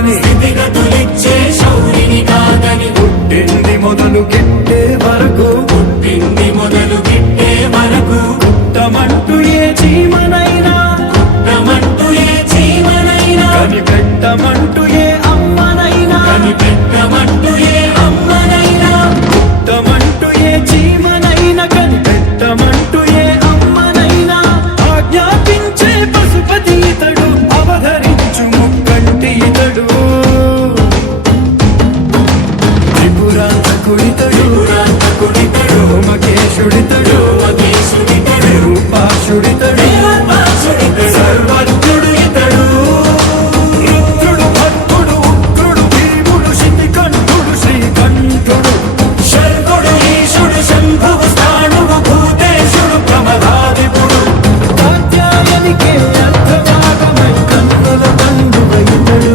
కాదని స్థితిగతులిచ్చే శౌరిని కాదని పుట్టింది మొదలు గిట్టే వరకు పుట్టింది మొదలు గిట్టే వరకు పుట్టమంటూ ఏ చీమనైనా పుట్టమంటూ ఏ చీమనైనా కనిపెట్టమంటూ ఏ అమ్మనైనా కనిపెట్టమంటూ ఏ అమ్మనైనా పుట్టమంటూ ఏ చీమనైనా కనిపెట్టమంటూ ఏ అమ్మనైనా ఆజ్ఞాపించే పశుపతి ఇతడు అవధరించు ముక్కంటి ఇతడు త్రిపురాంతకుడితడు రోమకేశుడితడు విరూపాక్షుడితడు సర్వజ్ఞుడు ఇతడు రుద్రుడు భద్రుడు ఉగ్రుడు భీముడు శితికంఠుడు శ్రీకంఠుడు శర్వుడు ఈశుడు శంభువు స్థాణువు భూతేశుడు ప్రమదాదిపుడు కాత్యాయనికే అర్థభాగమై కన్నుల తండ్రుడ ఇతడు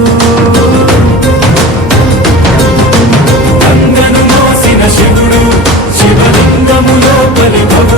గంగను మోసిన శివుడు శివలింగము లోపలి భవ